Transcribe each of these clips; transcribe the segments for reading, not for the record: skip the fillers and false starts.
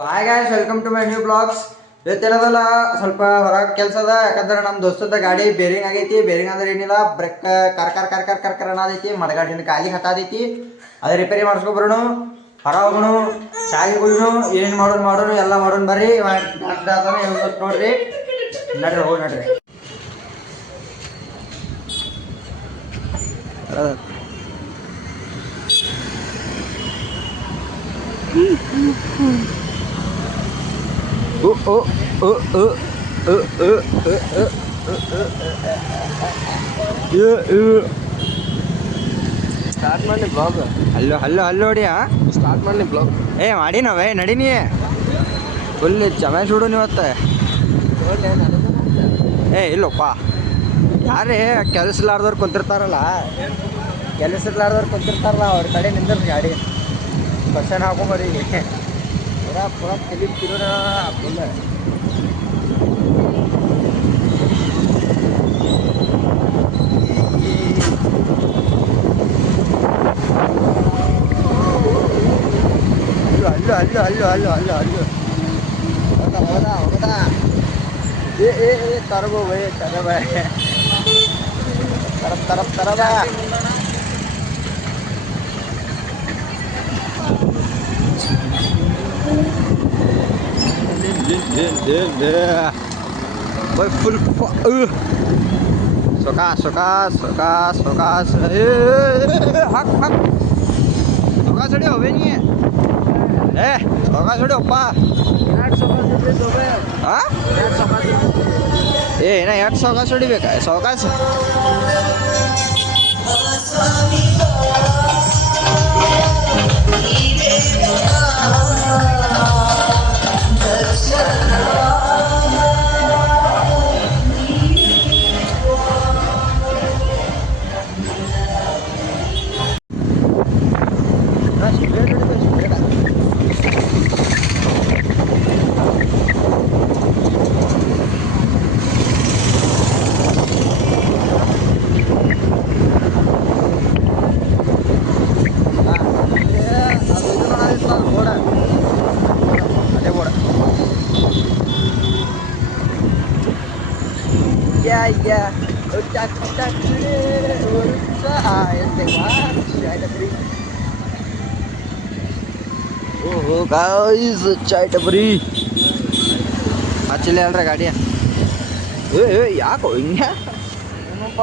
Hi guys, welcome to my new blogs. ಇವತ್ತೇನದಲ್ಲ ಸ್ವಲ್ಪ ಹೊರಗೆ ಕೆಲಸ ಅದ. ಯಾಕಂದ್ರೆ ನಮ್ಮ ದೋಸ್ತದ ಗಾಡಿ ಬೇರಿಂಗ್ ಆಗೈತಿ. ಬೇರಿಂಗ್ ಅಂದ್ರೆ ಏನಿಲ್ಲ, ಬ್ರೇಕ್ ಕರ್ ಕರ್ ಕರ್ ಕರ್ ಕರ್ ಕರ್ ಅನ್ನೋದೈತಿ. ಮಡಗಾಡಿನ ಕಾಲಿ ಹತ್ತಾದೈತಿ. ಅದೇ ರಿಪೇರಿ ಮಾಡಿಸ್ಕೊಬರೋಣ, ಹೊರ ಹೋಗೋಣ, ಚಾಯ್ ಕುಡಿಯೋಣ, ಏನೇನು ಮಾಡೋಣ ಎಲ್ಲ ಮಾಡೋಣ. ಬರ್ರಿ ನೋಡ್ರಿ, ನಡ್ರಿ ಹೋಗಿ ನಡ್ರಿ. ಸ್ಟಾರ್ಟ್ ಮಾಡಿ ಬ್ಲಾಗ್. ಹಲ್ಲೋ ಹಲ್ಲೋ ಹಲ್ಲೋ ಹೊಡಿಯಾ. ಸ್ಟಾರ್ಟ್ ಮಾಡಿ ಬ್ಲಾಗ್. ಮಾಡಿನವೇ ನಡೀನಿ. ಫುಲ್ ಚಮೆ ಸುಡು ನೀವತ್ತ. ಇಲ್ಲಪ್ಪ, ಯಾರೇ ಕೆಲಸ ಕುಂತಿರ್ತಾರಲ್ಲ ಅವ್ರ ಕಡೆ ನಿಂದ್ರ ಗಾಡಿ ಕ್ವಶನ್ ಹಾಕೊಂಬರಿ. ಪೂರಾ ತಲೆ ತಿರೋಣ ಫುಲ್. ಅಲ್ಲೋ ಹೌದಾ ತರಬೋ ಬೈ ತರಬ ತರಬ. ಫುಲ್ ಸೊಕಾಸ್ ಹಾಕ್ ಸೊಕಾಸ್ ಹೊಡಿ ಹೋವೆ ನೀ. ಸೊಕಾಸ್ ಹೊಡಿ ಅಪ್ಪ. ಏನ ಎರಡು ಸೊಕಾಸ್ ಹೊಡಿಬೇಕಾ? ಸೊಕಾಸ್ ಓಹೋ ಗಾಯ್ಸ್, ಚಾಯ್ ಟಬ್ರಿ ಹಚ್ಚಲೇ ಅಲ್ರ ಗಾಡಿಯ. ಯಾಕೋ ಹಿಂಗೆ ಏನಪ್ಪ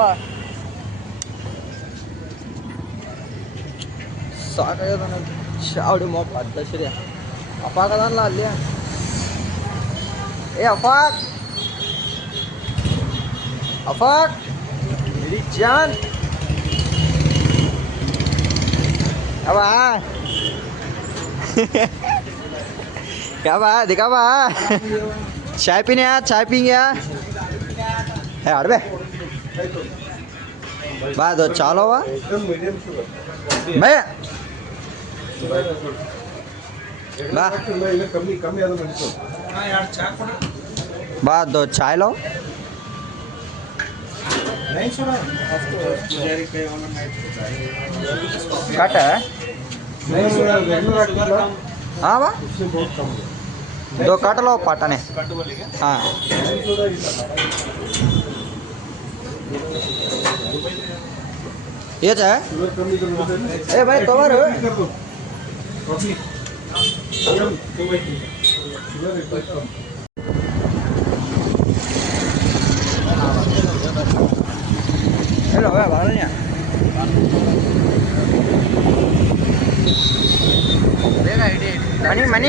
ಸಾಕಾಗ್ಯದ ನನಗೆ. ಚಾವಡಿ ಮೊಪ್ಪ ಅದ್ದ ಸರಿ ಅಪ್ಪಾಗದಲ್ಲ ಅಲ್ಲಿ. ಅಫಾಕ್ मेरी जान क्या दिखा बा चाय पीने यार, चाय पीएंगे यार है यार बे दो चालो वा मैं दो चाय लो. कट है हाँ बा दो कट लो पाटने. हाँ ये चाहे भाई तोवर hello ಬಾಳಣ್ಣ.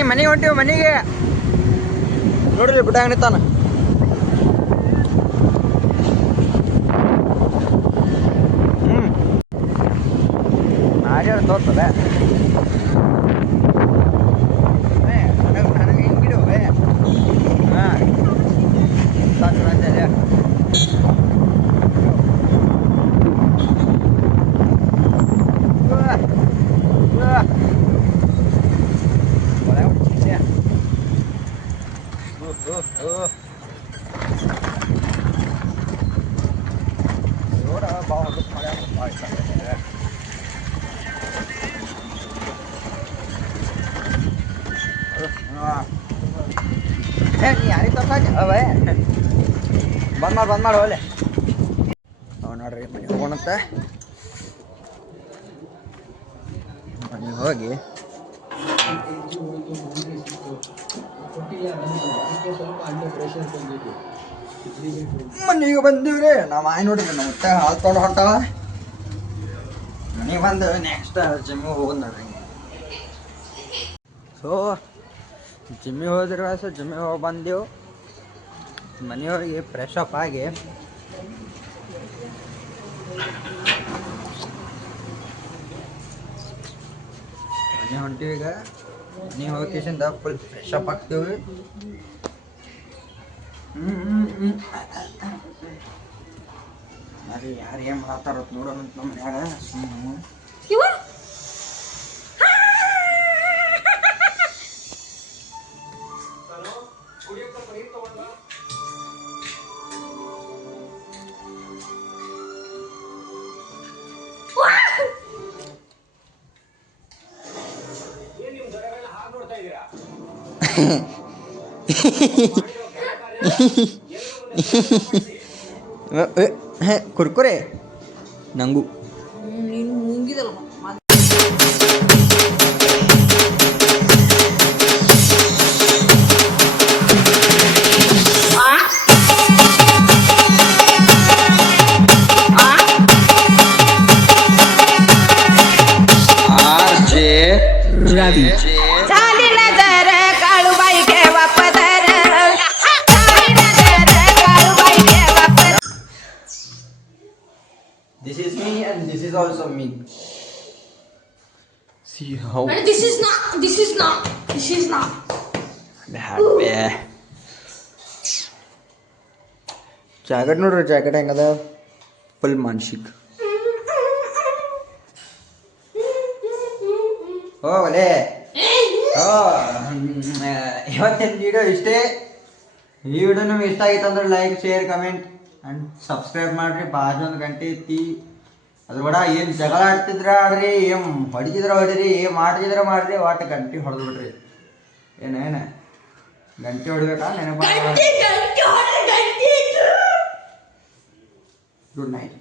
ಮನಿ ಹೊಂಟಿವಿ ಮನಿಗೆ. ನೋಡ್ರಿ ಬಿಟ್ಟಾಗ ನಿಂತಾನ. ನಾಡ್ಯಾಡ ತೋರ್ತದೆ ನನಗೆ ಹಿಂಗಿಡುವೆ. ಹಾಂ ಸಾಕು ರಾಜ್ಯ ಮಾಡಿ ಹೋಲೆ ಅವ ನೋಡ್ರಿ ಮನೆಗೆ ಹೋಗೋಣಂತ ಮನೆಗೆ ಹೋಗಿ ಮನೆಗೆ ಬಂದೀವ್ರಿ ನಾವು ಆಯ್ ನೋಡ್ರಿ ನಮ್ಮ ಮತ್ತೆ ಹಾಲು ತೊಗೊಂಡು ಹೊಂಟಾವ ಮನೆಗೆ ಬಂದು ನೆಕ್ಸ್ಟ್ ಜಿಮ್ಮಿಗೆ ಹೋಗೋದು ನೋಡ್ರಿ ಸೊ ಜಿಮ್ಮಿಗೆ ಹೋದ್ರೆ ಸೊ ಜಿಮ್ಮಿಗೆ ಹೋಗಿ ಬಂದೆವು ಮನೆ ಹೋಗಿ ಫ್ರೆಶ್ ಅಪ್ ಆಗಿ ಮನೆ ಹೊಂಟಿವಿ ಈಗ ಮನೆ ಹೋಗಿಸಿಂದ ಫುಲ್ ಫ್ರೆಶ್ ಅಪ್ ಆಗ್ತೀವಿ ಅರೆ ಯಾರು ಏನು ಮಾತಾಡೋದು ನೋಡೋಣ ನಮ್ಮ ಮನ್ಯಾಗ ಸುಮ್ಮನೆ ಕುರ್ಕುರೆ ನಂಗು ನೀನು ಮುಂಗಿದಲ್ಲ Ravi This is me and this is also me. See how This is not. happy. Jacket ನೋಡ್ರಿ ಜಾಕೆಟ್ ಹೆಂಗದ ಫುಲ್ ಮಾನ್ಸಿಕ್ ಒಲೆ ಇವತ್ತಿನ ವಿಡಿಯೋ ಇಷ್ಟೇ ಈ ವಿಡಿಯೋ ನಿಮ್ಗೆ ಇಷ್ಟ ಆಗಿತ್ತು ಅಂದ್ರೆ like share comment and subscribe ಮಾಡಿರಿ ಬಾಜು ಒಂದು ಗಂಟೆ ಐತಿ ಅದ್ರ ಕೂಡ ಏನು ಜಗಳ ಆಡ್ತಿದ್ರ ಆಡ್ರಿ ಏನು ಹೊಡಿತಿದ್ರ ಹೊಡಿರಿ ಏನು ಮಾಡ್ತಿದ್ರ ಮಾಡ್ರಿ ಒಟ್ಟು ಗಂಟೆ ಹೊಡೆದು ಬಿಡ್ರಿ ಏನೇನು ಗಂಟೆ ಹೊಡಿಬೇಕಾ ನೆನಪ ಗುಡ್ ನೈಟ್